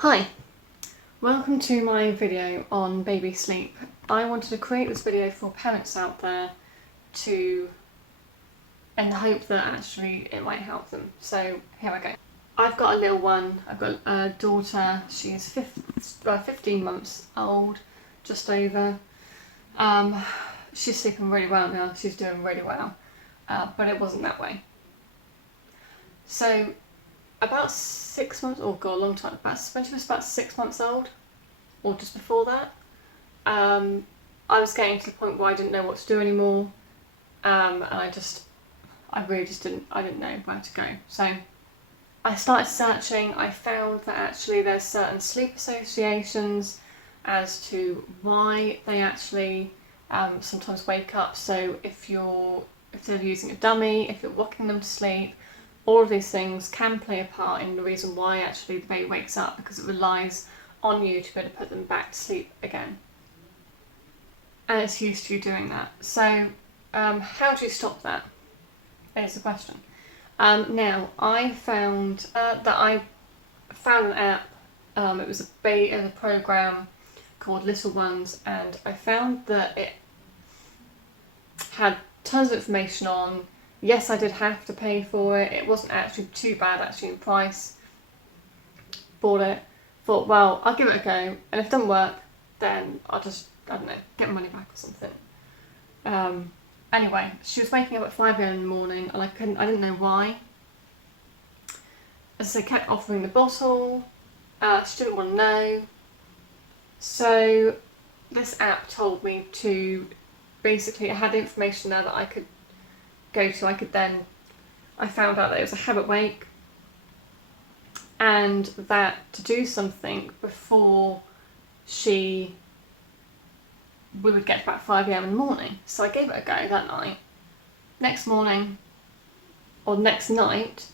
Hi, welcome to my video on baby sleep. I wanted to create this video for parents out there in the hope that actually it might help them. So here I go. I've got a little one, I've got a daughter, she's 15 months old, just over. She's sleeping really well now, she's doing really well, but it wasn't that way. So about 6 months, oh god, a long time, when she was about 6 months old, or just before that, I was getting to the point where I didn't know what to do anymore, and I didn't know where to go. So I started searching. I found that actually there's certain sleep associations as to why they actually sometimes wake up. So if they're using a dummy, if you're rocking them to sleep, all of these things can play a part in the reason why actually the baby wakes up, because it relies on you to be able to put them back to sleep again. And it's used to you doing that. So how do you stop that? Is the question. Now, I found an app. It was a program called Littleones, and I found that it had tons of information on. Yes, I did have to pay for it. It wasn't actually too bad actually in price. Bought it. Thought, well, I'll give it a go, and if it doesn't work, then I'll just, I don't know, get my money back or something. Anyway, she was waking up at 5 a.m. in the morning, and I didn't know why. As I kept offering the bottle, she didn't want to know. So this app told me to, basically, it had information there that I could go to. I found out that it was a habit wake, and that to do something before we would get to about 5 a.m. in the morning. So I gave it a go that night. Next morning, or next night,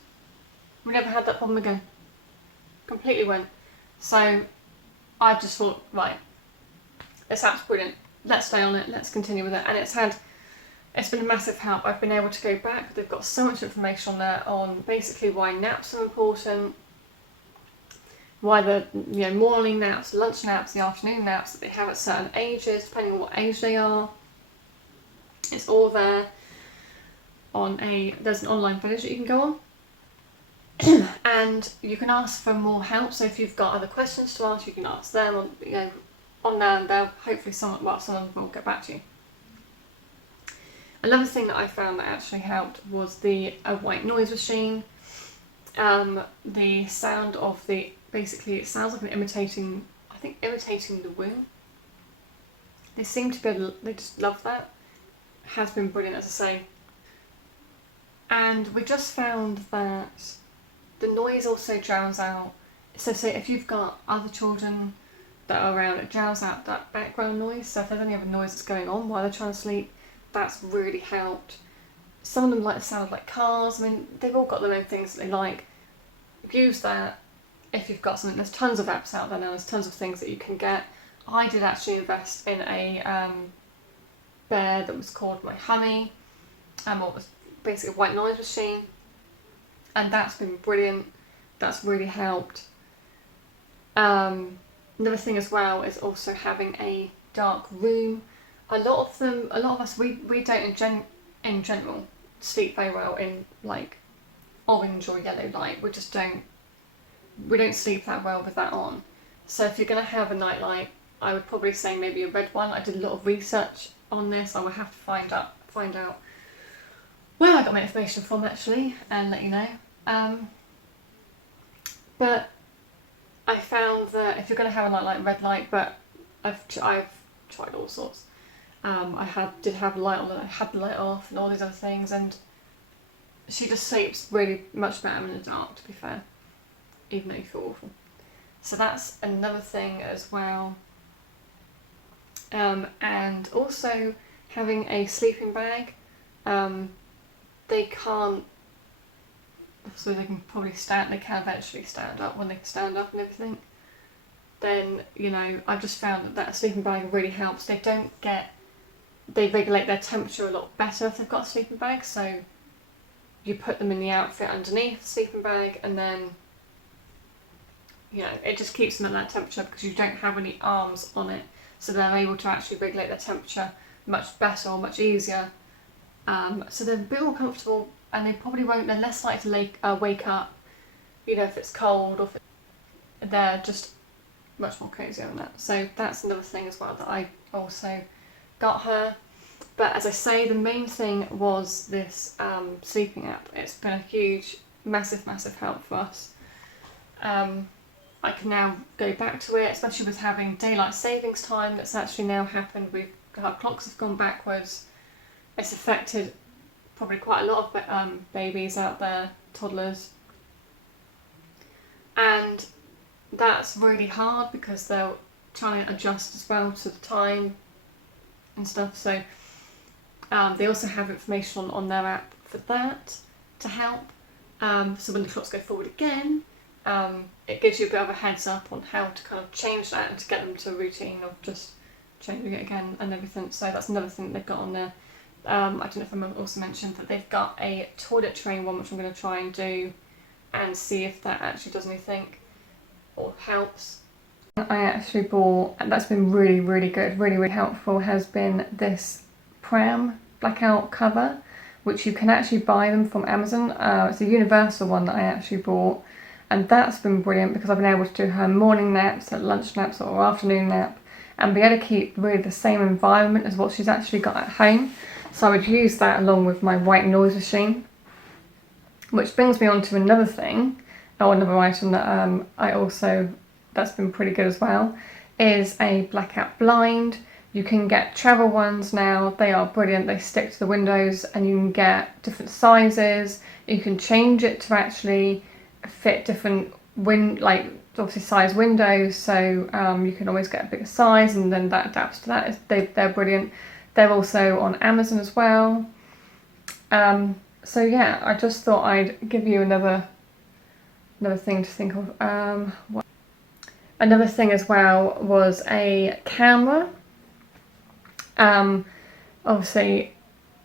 we never had that problem again. Completely went. So I just thought, right, this app's brilliant. Let's stay on it, let's continue with it. And it's been a massive help. I've been able to go back. They've got so much information on there on basically why naps are important, why the morning naps, lunch naps, the afternoon naps that they have at certain ages, depending on what age they are. It's all there there's an online village that you can go on. And you can ask for more help. So if you've got other questions to ask, you can ask them on there, and they'll hopefully someone will get back to you. Another thing that I found that actually helped was a white noise machine. The sound of basically it sounds like imitating the womb. They seem to they just love that. It has been brilliant, as I say. And we just found that the noise also drowns out. So say if you've got other children that are around, it drowns out that background noise. So if there's any other noise that's going on while they're trying to sleep, that's really helped. Some of them like the sound of like cars. I mean, they've all got their own things that they like. Use that if you've got something. There's tons of apps out there now. There's tons of things that you can get. I did actually invest in a bear that was called my Hummy, what was basically a white noise machine, and that's been brilliant. That's really helped. Another thing as well is also having a dark room. A lot of us, we don't in general sleep very well in like orange or yellow light. We don't sleep that well with that on. So if you're going to have a night light, I would probably say maybe a red one. I did a lot of research on this. I would have to find out where I got my information from actually, and let you know. But I found that if you're going to have a night light, red light, but I've tried all sorts. I did have a light on, and I had the light off, and all these other things, and she just sleeps really much better in the dark, to be fair, even though you feel awful. So that's another thing as well. And also having a sleeping bag. They can probably they can eventually stand up when they can stand up and everything. Then, I've just found that a sleeping bag really helps. They regulate their temperature a lot better if they've got a sleeping bag. So you put them in the outfit underneath the sleeping bag, and then you know, it just keeps them at that temperature because you don't have any arms on it, so they're able to actually regulate their temperature much better or much easier. So they're a bit more comfortable, and they probably won't. They're less likely to wake up, you know, if it's cold, or if they're just much more cozier than that. So that's another thing as well that I also got her. But as I say, the main thing was this sleeping app. It's been a huge, massive help for us. I can now go back to it, especially with having daylight savings time that's actually now happened. Our clocks have gone backwards. It's affected probably quite a lot of babies out there, toddlers. And that's really hard because they're trying to adjust as well to the time and stuff. So they also have information on their app for that to help. So when the clocks go forward again, it gives you a bit of a heads up on how to kind of change that and to get them to a routine of just changing it again and everything. So that's another thing that they've got on there. I don't know if I also mentioned that they've got a toilet train one, which I'm going to try and do and see if that actually does anything or helps. I actually bought, and that's been really good, really helpful, has been this Pram Blackout cover, which you can actually buy them from Amazon. It's a universal one that I actually bought, and that's been brilliant because I've been able to do her morning naps, lunch naps or afternoon nap, and be able to keep really the same environment as what she's actually got at home. So I would use that along with my white noise machine, which brings me on to another thing, or another item that that's been pretty good as well, is a blackout blind. You can get travel ones now. They are brilliant. They stick to the windows and you can get different sizes. You can change it to actually fit different obviously size windows, so you can always get a bigger size and then that adapts to that. They're brilliant. They're also on Amazon as well. So yeah, I just thought I'd give you another thing to think of. Another thing as well was a camera. Obviously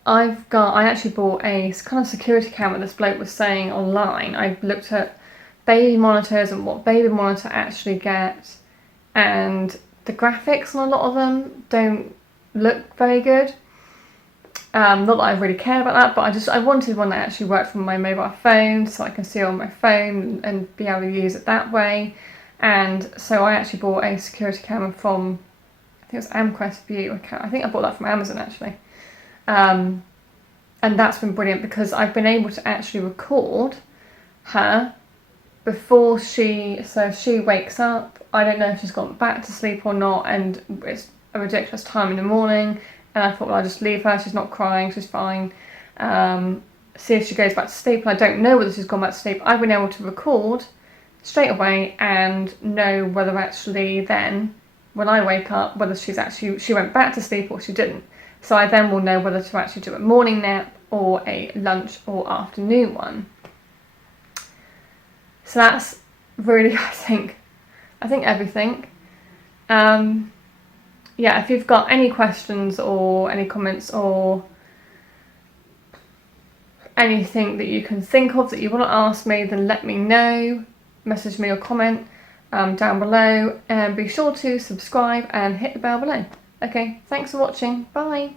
I actually bought a kind of security camera this bloke was saying online. I looked at baby monitors and what baby monitor actually get, and the graphics on a lot of them don't look very good. Not that I really care about that, but I wanted one that actually worked from my mobile phone so I can see it on my phone and be able to use it that way. And so I actually bought a security camera from, I think it was Amcrest View. I think I bought that from Amazon actually. And that's been brilliant because I've been able to actually record her before if she wakes up. I don't know if she's gone back to sleep or not, and it's a ridiculous time in the morning, and I thought, well, I'll just leave her, she's not crying, she's fine. See if she goes back to sleep. I don't know whether she's gone back to sleep. I've been able to record straight away and know whether actually then, when I wake up, whether she went back to sleep or she didn't. So I then will know whether to actually do a morning nap or a lunch or afternoon one. So that's really, I think everything. Yeah, if you've got any questions or any comments or anything that you can think of that you want to ask me, then let me know. Message me or comment down below, and be sure to subscribe and hit the bell below. Okay, thanks for watching. Bye.